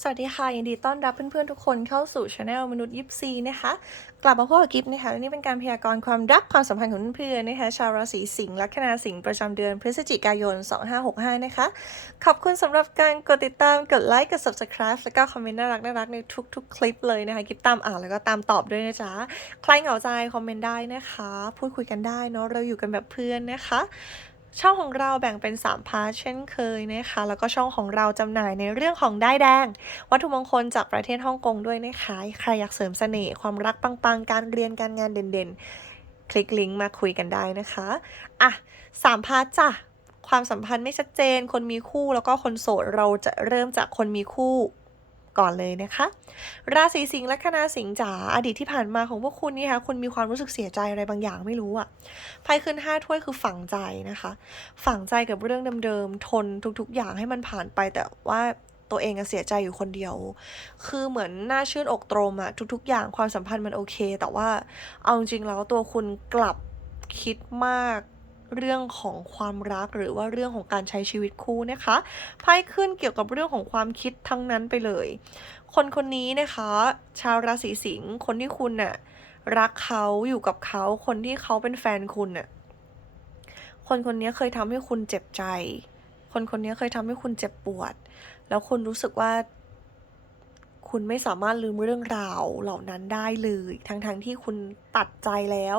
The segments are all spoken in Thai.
สวัสดีค่ะยินดีต้อนรับเพื่อนๆทุกคนเข้าสู่ช anel มนุษย์ยิปซีนะคะกลับมาพบกับกิฟนะคะและนี่เป็นการพยากรณ์ความรักความสัมพันธ์ของเพื่อนๆนะคะชาวราศีสิงห์ลัคนาสิงห์ประจำเดือนพฤศจิกายน 2565 นะคะ ขอบคุณสำหรับการกดติดตามกดไลค์กด subscribe แล้วก็คอมเมนต์น่ารักน่ารักในทุกๆ คลิปเลยนะคะกิฟตามอ่านแล้วก็ตามตอบด้วยนะจ๊ะใครเหงาใจคอมเมนต์ได้นะคะ พูดคุยกันได้เนาะเราอยู่กันแบบเพื่อนนะคะ ช่องของเราแบ่งเป็น 3 พาร์ทเช่นเคยนะคะ แล้วก็ช่องของเราจำหน่ายในเรื่องของได้แดง วัตถุมงคลจากประเทศฮ่องกงด้วยนะคะ ใครอยากเสริมเสน่ห์ความรักปังๆ การเรียนการงานเด่นๆ คลิกลิงก์มาคุยกันได้นะคะ อะสามพาร์ทจ้ะ ความสัมพันธ์ไม่ชัดเจน คนมีคู่แล้วก็คนโสด เราจะเริ่มจากคนมีคู่ ก่อนเลยนะคะ ราศีสิงห์และคณาสิงห์จ๋าอดีตที่ผ่านมาของพวกคุณนี่คะคุณมีความรู้สึกเสียใจอะไรบางอย่างไม่รู้อะไพ่ขึ้นห้าถ้วยคือฝังใจนะคะ ฝังใจกับเรื่องเดิมๆทนทุกๆ อย่างให้มันผ่านไปแต่ว่าตัวเองเสียใจอยู่คนเดียว คือเหมือนหน้าชื่นอกตรมอะทุกๆ อย่างความสัมพันธ์มันโอเค แต่ว่าเอาจริงแล้วตัวคุณกลับคิดมาก เรื่องของความรักหรือว่าเรื่องของการใช้ชีวิตคู่นะคะไพ่ขึ้นเกี่ยวกับเรื่องของความคิดทั้งนั้นไปเลย คนคนนี้นะคะ ชาวราศีสิงห์คนที่คุณน่ะรักเขาอยู่กับเขาคนที่เขาเป็นแฟนคุณน่ะคนคนนี้เคยทำให้คุณเจ็บใจ คนคนนี้เคยทำให้คุณเจ็บปวด แล้วคุณรู้สึกว่า คุณไม่สามารถลืมเรื่องราวเหล่านั้นได้เลย ทั้งๆทที่คุณตัดใจแล้ว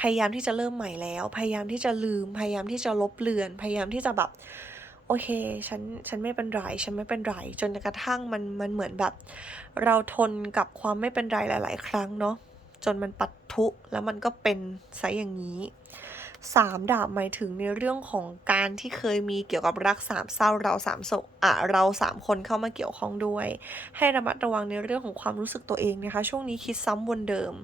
พยายามที่จะเริ่มใหม่แล้ว พยายามที่จะลืม พยายามที่จะลบเลือน พยายามที่จะแบบโอเค ฉัน ฉันไม่เป็นไร ฉันไม่เป็นไร จนกระทั่งมัน มันเหมือนแบบ เราทนกับความไม่เป็นไรหลาย ๆ ครั้งเนาะ จนมันปัดทุแล้วมันก็เป็นซะอย่างนี้สามดาบหมายถึงในเรื่องของการที่เคยมีเกี่ยวกับรักสามเศร้าเราสามโศกอะเราสามคนเข้ามาเกี่ยวข้องด้วย ให้ระมัดระวังในเรื่องของความรู้สึกตัวเองนะคะ ช่วงนี้คิดซ้ำวนเดิม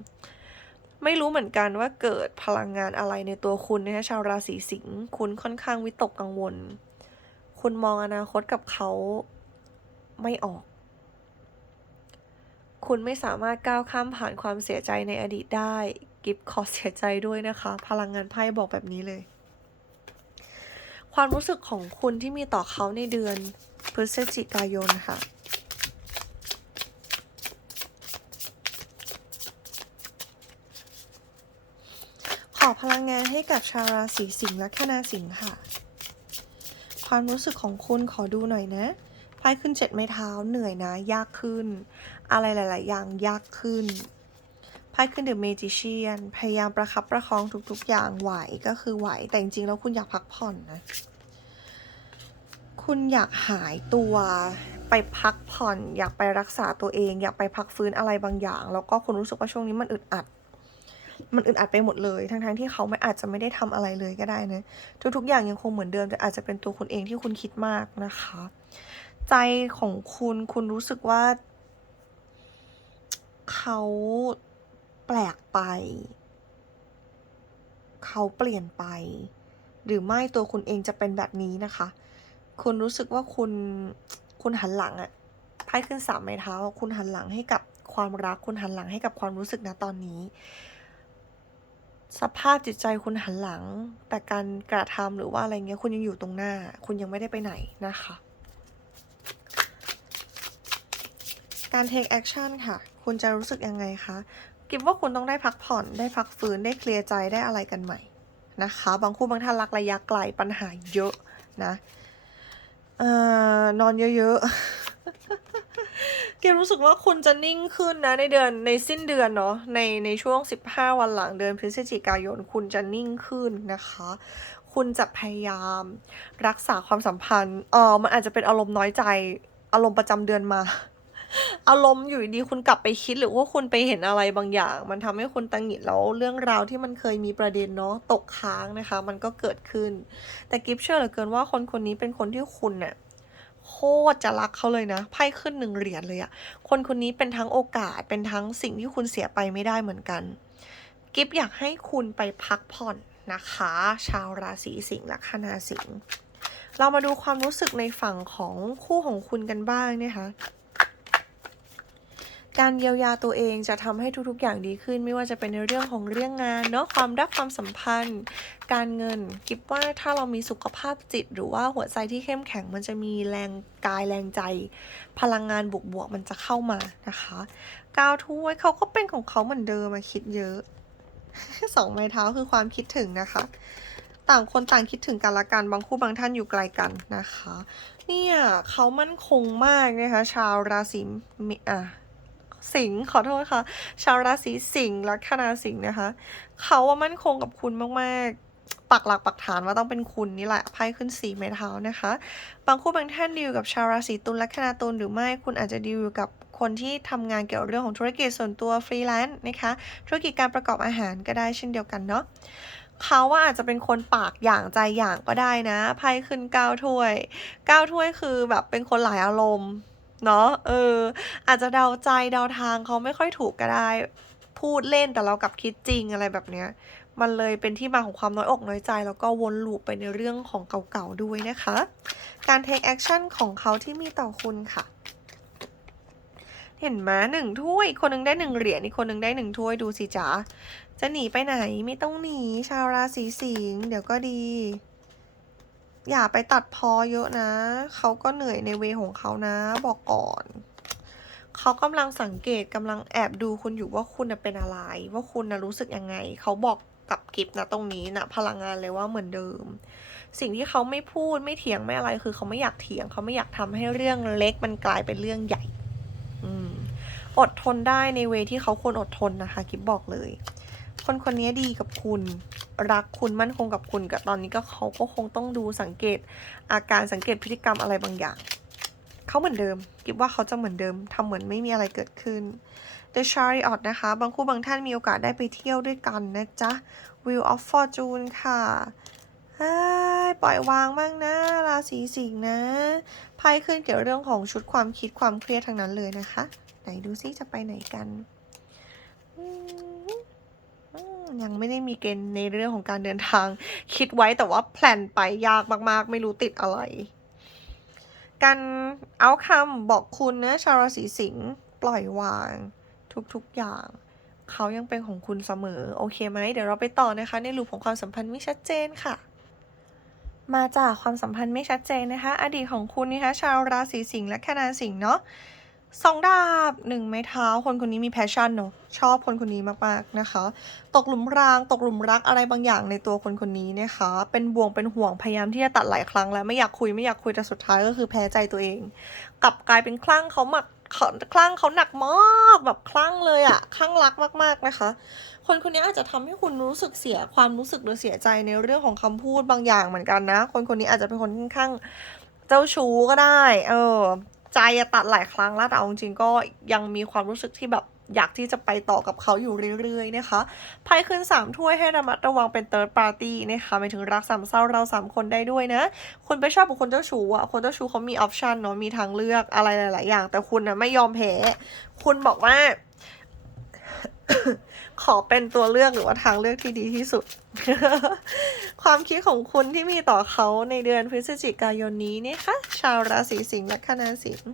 ไม่รู้เหมือนกันว่าเกิดพลังงานอะไรในตัวคุณนะคะชาวราศีสิงห์คุณค่อนข้างวิตกกังวล คุณมองอนาคตกับเขาไม่ออก คุณไม่สามารถก้าวข้ามผ่านความเสียใจในอดีตได้ กิฟขอเสียใจด้วยนะคะ พลังงานไพ่บอกแบบนี้เลย ความรู้สึกของคุณที่มีต่อเขาในเดือนพฤศจิกายนค่ะ พลังงานให้กับชาวราศีสิงห์และคณาสิงห์ค่ะ ความรู้สึกของคุณขอดูหน่อยนะไพ่ขึ้นเจ็ดไม้เท้าเหนื่อยนะ ยากขึ้น อะไรหลาย ๆ อย่างยากขึ้นไพ่ขึ้นเดอะเมจิเชียนพยายามประคับประคองทุก ๆ อย่างไหวก็คือไหวแต่จริง ๆ แล้วคุณอยากพักผ่อนนะ คุณอยากหายตัวไปพักผ่อน อยากไปรักษาตัวเอง อยากไปพักฟื้นอะไรบางอย่าง แล้วก็คุณรู้สึกว่าช่วงนี้มันอึดอัด มันอึดอัดไปหมดเลย ทั้งๆที่เขาไม่อาจจะไม่ได้ทำอะไรเลยก็ได้นะทุกๆ อย่างยังคงเหมือนเดิมแต่อาจจะเป็นตัวคุณเองที่คุณคิดมากนะคะ ใจของคุณคุณรู้สึกว่า เขาแปลกไป เขาเปลี่ยนไป หรือไม่ตัวคุณเองจะเป็นแบบนี้นะคะ คุณรู้สึกว่าคุณคุณหันหลังอะไพ่ขึ้นสามไม้เท้า คุณหันหลังให้กับความรัก คุณหันหลังให้กับความรู้สึกนะตอนนี้ สภาพจิตใจคุณหันหลัง แต่การกระทำหรือว่าอะไรเงี้ยคุณยังอยู่ตรงหน้า คุณยังไม่ได้ไปไหนนะคะ การ take action ค่ะ คุณจะรู้สึกยังไงคะกิบว่าคุณต้องได้พักผ่อนได้พักฟื้นได้เคลียร์ใจได้อะไรกันใหม่นะคะ บางคู่บางท่านรักระยะไกลปัญหาเยอะนะเอ่อนอนเยอะๆ กรู้สึกว่าคุณจะนิ่งขึ้นนะในเดือนในสิ้นเดือนเนาะในในช่วง 15 วันหลังเดือนพฤศจิกายน คุณจะนิ่งขึ้นนะคะ คุณจะพยายามรักษาความสัมพันธ์เออมันอาจจะเป็นอารมณ์น้อยใจ อารมณ์ประจำเดือนมา อารมณ์อยู่ดีคุณกลับไปคิดหรือว่าคุณไปเห็นอะไรบางอย่าง มันทำให้คุณตังหงิดแล้วเรื่องราวที่มันเคยมีประเด็นเนาะตกค้างนะคะ มันก็เกิดขึ้น แต่กิฟเชื่อเหลือเกินว่าคนคนนี้เป็นคนที่คุณเนี่ย โคตรจะรักเขาเลยนะไพ่ขึ้นหนึ่งเหรียญเลยอะคนคนนี้เป็นทั้งโอกาสเป็นทั้งสิ่งที่คุณเสียไปไม่ได้เหมือนกัน กิฟอยากให้คุณไปพักผ่อนนะคะ ชาวราศีสิงห์และคณาสิงห์เรามาดูความรู้สึกในฝั่งของคู่ของคุณกันบ้างนะคะ การเยียวยาตัวเองจะทำให้ทุกๆ อย่างดีขึ้น ไม่ว่าจะเป็นในเรื่องของเรื่องงานเนาะความรักความสัมพันธ์ การเงินกิบว่าถ้าเรามีสุขภาพจิต หรือว่าหัวใจที่เข้มแข็งมันจะมีแรงกายแรงใจ พลังงานบวกๆมันจะเข้ามานะคะก้าวถ้วยเขาก็เป็นของเขาเหมือนเดิมมาคิดเยอะสองไม้เท้าคือความคิดถึงนะคะ ต่างคนต่างคิดถึงกันละกันบางคู่บางท่านอยู่ไกลกันนะคะ เนี่ยเขามั่นคงมากนะคะ ชาวราศีมิอะ สิงห์ขอโทษค่ะ ชาวราศีสิงห์ลัคนาสิงห์นะคะ เขาว่ามั่นคงกับคุณมากๆปักหลักปักฐานว่าต้องเป็นคุณนี่แหละไพ่ขึ้นสีไม้เท้านะคะ บางคู่บางท่านดีลกับชาวราศีตุลแลัคนาตุลหรือไม่คุณอาจจะดีลกับคนที่ทำงานเกี่ยวกับเรื่องของธุรกิจส่วนตัวฟรีแลนซ์นะคะธุรกิจการประกอบอาหารก็ได้เช่นเดียวกันเนาะเขาว่าอาจจะเป็นคนปากอย่างใจอย่างก็ได้นะไพ่ขึ้นเก้าถ้วยเก้าถ้วยคือแบบเป็นคนหลายอารมณ์ เนาะเออ อาจจะเดาใจเดาทางเขาไม่ค่อยถูกก็ได้ พูดเล่นแต่เรากลับคิดจริงอะไรแบบเนี้ย มันเลยเป็นที่มาของความน้อยอกน้อยใจ แล้วก็วนลูปไปในเรื่องของเก่าๆด้วยนะคะ การ take action ของเขาที่มีต่อคุณค่ะเห็นไหมหนึ่งถ้วยคนหนึ่งได้หนึ่งเหรียญอีกคนหนึ่งได้หนึ่งถ้วยดูสิจ๋าจะหนีไปไหนไม่ต้องหนีชาวราศีสิงห์เดี๋ยวก็ดี อย่าไปตัดพอเยอะนะ เขาก็เหนื่อยในเวของเขานะ บอกก่อน เขากำลังสังเกตกำลังแอบดูคุณอยู่ว่าคุณเป็นอะไร ว่าคุณนะรู้สึกยังไง เขาบอกกับกิฟนะตรงนี้นะพลังงานเลยว่าเหมือนเดิม สิ่งที่เขาไม่พูดไม่เถียงไม่อะไรคือเขาไม่อยากเถียง เขาไม่อยากทำให้เรื่องเล็กมันกลายเป็นเรื่องใหญ่ อืม อดทนได้ในเวที่เขาควรอดทนนะคะกิฟบอกเลย คนคนนี้ดีกับคุณ รักคุณมั่นคงกับคุณกับตอนนี้ก็เขาก็คงต้องดูสังเกต อาการสังเกตพฤติกรรมอะไรบางอย่างเขาเหมือนเดิมกิบว่าเขาจะเหมือนเดิมทำเหมือนไม่มีอะไรเกิดขึ้น The Chariot นะคะ บางคู่บางท่านมีโอกาสได้ไปเที่ยวด้วยกันนะจ๊ะ Wheel of Fortune ค่ะปล่อยวางบ้างนะ ราศีสิงห์นะไพ่ขึ้นเกี่ยวเรื่องของชุดความคิดความเครียดทั้งนั้นเลยนะคะ ไหนดูซิจะไปไหนกันอืมอืม ยังไม่ได้มีเกณฑ์ในเรื่องของการเดินทาง คิดไว้แต่ว่าแพลนไปยากมาก ๆ ไม่รู้ติดอะไร การเอาคำบอกคุณนะชาวราศีสิงห์ปล่อยวาง ทุกๆอย่างเขายังเป็นของคุณเสมอ โอเคไหมเดี๋ยวเราไปต่อนะคะ ในรูปของความสัมพันธ์ไม่ชัดเจนค่ะ มาจากความสัมพันธ์ไม่ชัดเจนนะคะ อดีตของคุณนะคะชาวราศีสิงห์และคณาสิงห์เนาะ สองดาบหนึ่งไม้เท้า คนคนนี้มีแพชชั่นเนาะชอบคนคนนี้มากๆนะคะ ตกหลุมรางตกหลุมรักอะไรบางอย่างในตัวคนคนนี้นะคะ เป็นบ่วงเป็นห่วงพยายามที่จะตัดหลายครั้งแล้วไม่อยากคุยไม่อยากคุยแต่สุดท้ายก็คือแพ้ใจตัวเองกลับกลายเป็นคลั่งเขาหมักเขาคลั่งเขาหนักมากแบบคลั่งเลยอะคลั่งรักมากๆนะคะ คนคนนี้อาจจะทำให้คุณรู้สึกเสียความรู้สึกหรือเสียใจในเรื่องของคำพูดบางอย่างเหมือนกันนะ คนคนนี้อาจจะเป็นคนค่อนข้างเจ้าชู้ก็ได้ เออ ใจอะตัดหลายครั้งแล้วแต่เอาจริงก็ยังมีความรู้สึกที่แบบอยากที่จะไปต่อกับเขาอยู่เรื่อยๆนะคะไพ่ขึ้น 3 ถ้วยให้ระมัดระวังเป็น third party นะคะหมายถึงรักสามเศร้าเรา 3 คนได้ด้วยนะ คุณไปชอบกับคนเจ้าชู้อะคนเจ้าชู้เขามีออปชันเนาะ มีทางเลือกอะไรหลาย ๆ อย่าง แต่คุณนะไม่ยอมแพ้ คุณบอกว่า ขอเป็นตัวเลือกหรือว่าทางเลือกที่ดีที่สุด ความคิดของคุณที่มีต่อเขาในเดือนพฤศจิกายนนี้นี่คะชาวราศีสิงห์และคณาสิงห์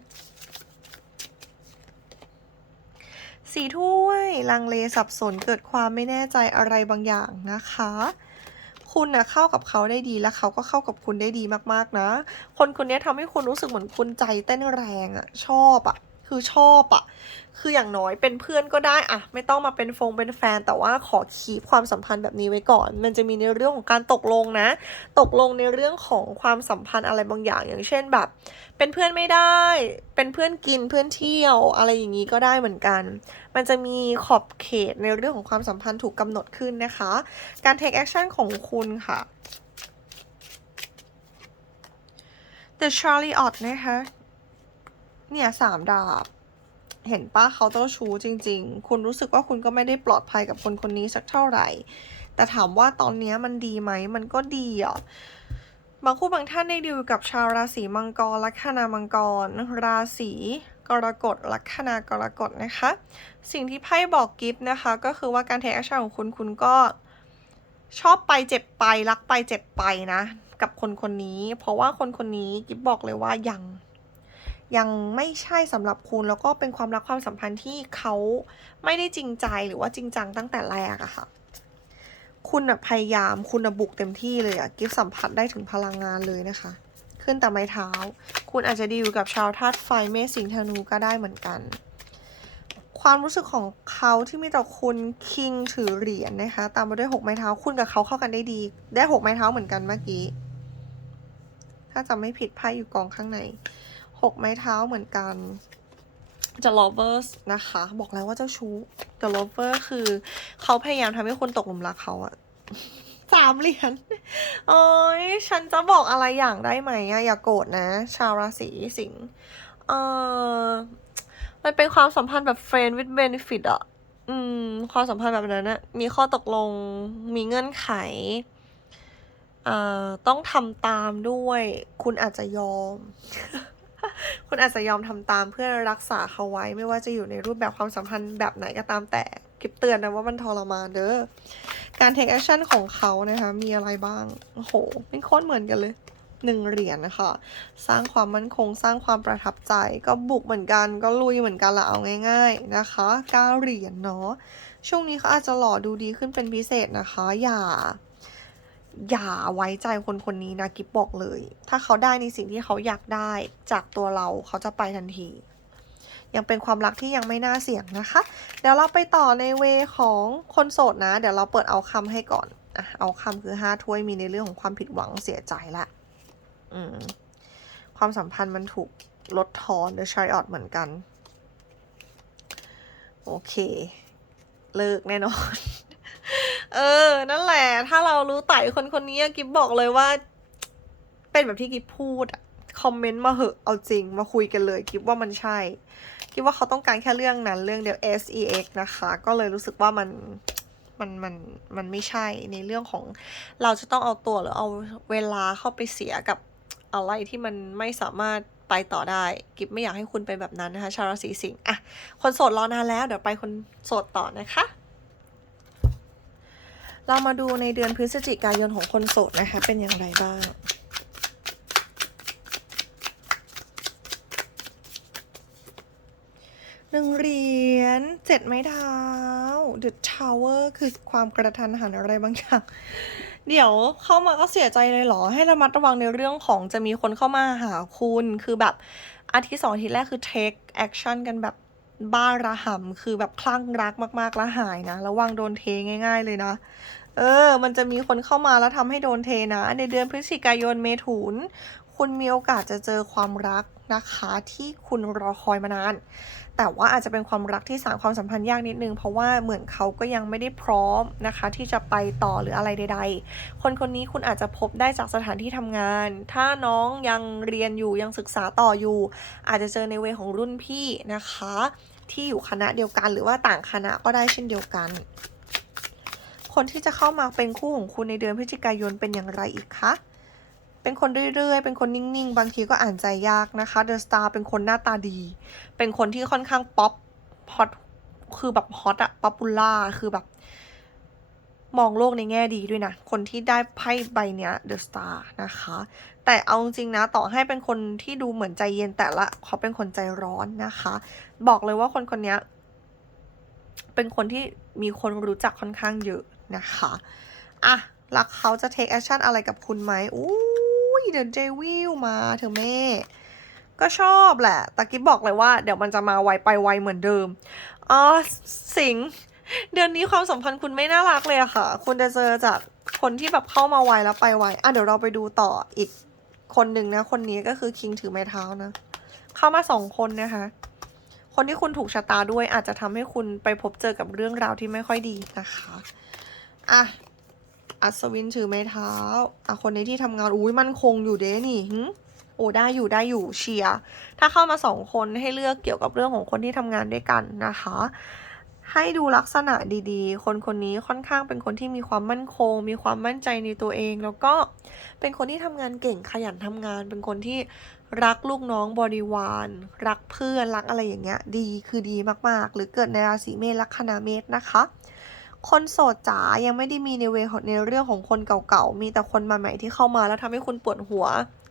สีถ้วยลังเลสับสนเกิดความไม่แน่ใจอะไรบางอย่างนะคะ คุณนะเข้ากับเขาได้ดีและเขาก็เข้ากับคุณได้ดีมากๆนะ คนคนนี้ทำให้คุณรู้สึกเหมือนคุณใจเต้นแรงอะชอบอะ คือชอบอะคืออย่างน้อยเป็นเพื่อนก็ได้อะไม่ต้องมาเป็นฟงเป็นแฟน แต่ว่าขอคีปความสัมพันธ์แบบนี้ไว้ก่อน มันจะมีในเรื่องของการตกลงนะ ตกลงในเรื่องของความสัมพันธ์อะไรบางอย่าง อย่างเช่นแบบ เป็นเพื่อนไม่ได้ เป็นเพื่อนกินเพื่อนเที่ยว อะไรอย่างนี้ก็ได้เหมือนกัน มันจะมีขอบเขตในเรื่องของความสัมพันธ์ถูกกำหนดขึ้นนะคะ การ take action ของคุณค่ะ The Charlie Odd นะคะ เนี่ยสามดาบ เห็นป้าเขาเจ้าชู้จริง ๆ คุณรู้สึกว่าคุณก็ไม่ได้ปลอดภัยกับคนคนนี้สักเท่าไหร่ แต่ถามว่าตอนนี้มันดีไหม มันก็ดีอะบางคู่บางท่านได้ดีลกับชาวราศีมังกรลัคนามังกร ราศีกรกฎลัคนากรกฎนะคะ สิ่งที่ไพ่บอกกิฟต์นะคะ ก็คือว่าการเทคแอคชั่นของคุณคุณก็ชอบไปเจ็บไปรักไปเจ็บไปนะ กับคนคนนี้ เพราะว่าคนคนนี้กิฟบอกเลยว่ายัง ยังไม่ใช่สำหรับคุณแล้วก็เป็นความรักความสัมพันธ์ที่เขาไม่ได้จริงใจหรือว่าจริงจังตั้งแต่แรกอะค่ะ คุณพยายามคุณบุกเต็มที่เลยอะกิฟสัมผัสได้ถึงพลังงานเลยนะคะ ขึ้นแต่ไม้เท้า คุณอาจจะดีลกับชาวธาตุไฟเมษสิงห์ธนูก็ได้เหมือนกัน ความรู้สึกของเขาที่มีต่อคุณคิงถือเหรียญนะคะ ตามมาด้วยหกไม้เท้าคุณกับเขาเข้ากันได้ดี ได้หกไม้เท้าเหมือนกันเมื่อกี้ถ้าจำไม่ผิดไพ่อยู่กองข้างใน หกไม้เท้าเหมือนกัน The Lovers นะคะ บอกแล้วว่าเจ้าชู้ The Lover คือเขาพยายามทำให้คุณตกหลุมรักเขาอะสามเหรียญโอ้ยฉันจะบอกอะไรอย่างได้ไหมอะอย่าโกรธนะ ชาวราศีสิงห์เออมันเป็นความสัมพันธ์แบบ friend with benefit อะอืม ความสัมพันธ์แบบนั้นอะมีข้อตกลง มีเงื่อนไขเอ่อต้องทำตามด้วย คุณอาจจะยอม คุณอาจจะยอมทำตามเพื่อรักษาเขาไว้ ไม่ว่าจะอยู่ในรูปแบบความสัมพันธ์แบบไหนก็ตามแต่กิบเตือนนะว่ามันทรมานเด้อ การ take action ของเขานะคะ มีอะไรบ้าง โอ้โหเป็นโคตรเหมือนกันเลยหนึ่งเหรียญนะคะ สร้างความมั่นคงสร้างความประทับใจ ก็บุกเหมือนกันก็ลุยเหมือนกันละเอาง่าย ๆนะคะเก้าเหรียญเนาะช่วงนี้เขาอาจจะหล่อดูดีขึ้นเป็นพิเศษนะคะ อย่า อย่าไว้ใจคนคนนี้นะกิบบอกเลย ถ้าเขาได้ในสิ่งที่เขาอยากได้จากตัวเราเขาจะไปทันที ยังเป็นความรักที่ยังไม่น่าเสี่ยงนะคะ เดี๋ยวเราไปต่อในเวของคนโสดนะ เดี๋ยวเราเปิดเอาคำให้ก่อนอะเอาคำคือห้าถ้วยมีในเรื่องของความผิดหวังเสียใจละอืมความสัมพันธ์มันถูกลดทอนโดยชายออดเหมือนกัน โอเค เลิกแน่นอน เออ นั่นแหละ ถ้าเรารู้ไต่คนคนนี้กิฟบอกเลยว่า เป็นแบบที่กิฟพูดอะคอมเมนต์มาเหอะเอาจริงมาคุยกันเลยกิฟว่ามันใช่คิดว่าเขาต้องการแค่เรื่องนั้นเรื่องเดียว S E X นะคะ ก็เลยรู้สึกว่ามันมันมันมันไม่ใช่ในเรื่องของเราจะต้องเอาตัวหรือเอาเวลาเข้าไปเสียกับอะไรที่มันไม่สามารถไปต่อได้ กิฟไม่อยากให้คุณเป็นแบบนั้นนะคะ ชาวราศีสิงห์อะคนโสดรอนานแล้ว เดี๋ยวไปคนโสดต่อนะคะ เรามาดูในเดือนพฤศจิกายนของคนโสดนะคะ เป็นอย่างไรบ้างหนึ่งเหรียญเจ็ดไม้เท้า The Tower คือความกระทันหันอะไรบางอย่าง เดี๋ยวเข้ามาก็เสียใจเลยเหรอ ให้ระมัดระวังในเรื่องของจะมีคนเข้ามาหาคุณ คือแบบอาทิตย์สองอาทิตย์แรกคือ take action กันแบบ บ้าระห่ำคือแบบคลั่งรักมากๆแล้วหายนะ ระวังโดนเทง่าย ๆ เลยนะ เออ มันจะมีคนเข้ามาแล้วทำให้โดนเทนะ ในเดือนพฤศจิกายนเมถุน คุณมีโอกาสจะเจอความรักนะคะที่คุณรอคอยมานาน แต่ว่าอาจจะเป็นความรักที่สางความสัมพันธ์ยากนิดนึง เพราะว่าเหมือนเขาก็ยังไม่ได้พร้อมนะคะ ที่จะไปต่อหรืออะไรใด ๆ คนคนนี้คุณอาจจะพบได้จากสถานที่ทำงาน ถ้าน้องยังเรียนอยู่ยังศึกษาต่ออยู่ อาจจะเจอในเวของรุ่นพี่นะคะ ที่อยู่คณะเดียวกัน หรือว่าต่างคณะก็ได้เช่นเดียวกัน คนที่จะเข้ามาเป็นคู่ของคุณในเดือนพฤศจิกายนเป็นอย่างไรอีกคะเป็นคนเรื่อยๆ เป็นคนนิ่งๆ บางทีก็อ่านใจยากนะคะ เดอะสตาร์เป็นคนหน้าตาดี เป็นคนที่ค่อนข้างป๊อปฮอตคือแบบฮอตอะป๊อปปูล่า คือแบบ มองโลกในแง่ดีด้วยนะ คนที่ได้ไพ่ใบเนี้ยเดอะสตาร์นะคะ แต่เอาจริงนะต่อให้เป็นคนที่ดูเหมือนใจเย็นแต่ละเขาเป็นคนใจร้อนนะคะ บอกเลยว่าคนคนนี้เป็นคนที่มีคนรู้จักค่อนข้างเยอะนะคะอะรักเขาจะ take action อะไรกับคุณไหมอุ้ยเดี๋ยวเจวิลมาเธอแม่ ก็ชอบแหละตะกี้บอกเลยว่าเดี๋ยวมันจะมาไวไปไวเหมือนเดิมอ๋อสิงเดือนนี้ความสัมพันธ์คุณไม่น่ารักเลยอะค่ะ คุณจะเจอจากคนที่แบบเข้ามาไวแล้วไปไวอะเดี๋ยวเราไปดูต่ออีก คนหนึ่งนะ คนนี้ก็คือคิงถือไม้เท้านะ เข้ามาสองคนนะคะ คนที่คุณถูกชะตาด้วยอาจจะทำให้คุณไปพบเจอกับเรื่องราวที่ไม่ค่อยดีนะคะ อะ อัศวินถือไม้เท้า อะ คนในที่ทำงาน อุ้ยมันคงอยู่เด้นี่หึโอ้ได้อยู่ได้อยู่เชียร์ถ้าเข้ามาสองคนให้เลือกเกี่ยวกับเรื่องของคนที่ทำงานด้วยกันนะคะ ให้ดูลักษณะดีๆ คนคนนี้ค่อนข้างเป็นคนที่มีความมั่นคง มีความมั่นใจในตัวเอง แล้วก็เป็นคนที่ทำงานเก่งขยันทำงาน เป็นคนที่รักลูกน้องบริวาร รักเพื่อนรักอะไรอย่างเงี้ย ดีคือดีมากๆ หรือเกิดในราศีเมษลัคนาเมษนะคะ คนโสดจ๋ายังไม่ได้มีในเวในเรื่องของคนเก่าๆ มีแต่คนมาใหม่ที่เข้ามาแล้วทำให้คุณปวดหัว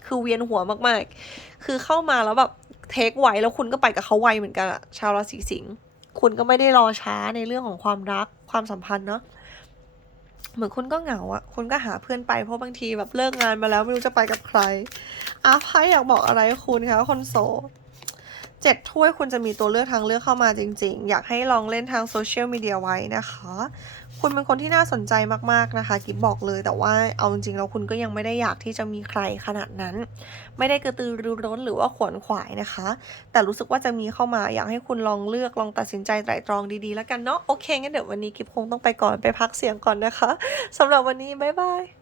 คือเวียนหัวมากๆ คือเข้ามาแล้วแบบเทคไว้แล้วคุณก็ไปกับเขาไวเหมือนกันอะชาวราศีสิงห์ คุณก็ไม่ได้รอช้าในเรื่องของความรักความสัมพันธ์เนาะเหมือนคุณก็เหงาอะคุณก็หาเพื่อนไปเพราะบางทีแบบเลิกงานมาแล้วไม่รู้จะไปกับใครอาไพ่อยากบอกอะไรคุณคะคนโสดเจ็ดถ้วยคุณจะมีตัวเลือกทางเลือกเข้ามาจริง ๆ อยากให้ลองเล่นทางโซเชียลมีเดียไว้นะคะ คุณเป็นคนที่น่าสนใจมากๆนะคะ กิฟบอกเลยแต่ว่าเอาจริงๆแล้วคุณก็ยังไม่ได้อยากที่จะมีใครขนาดนั้น ไม่ได้กระตือรือร้นหรือว่าขวนขวายนะคะ แต่รู้สึกว่าจะมีเข้ามาอยากให้คุณลองเลือกลองตัดสินใจไตร่ตรองดีๆ แล้วกันเนาะโอเคงั้นเดี๋ยววันนี้กิฟคงต้องไปก่อนไปพักเสียงก่อนนะคะสำหรับวันนี้บ๊ายบาย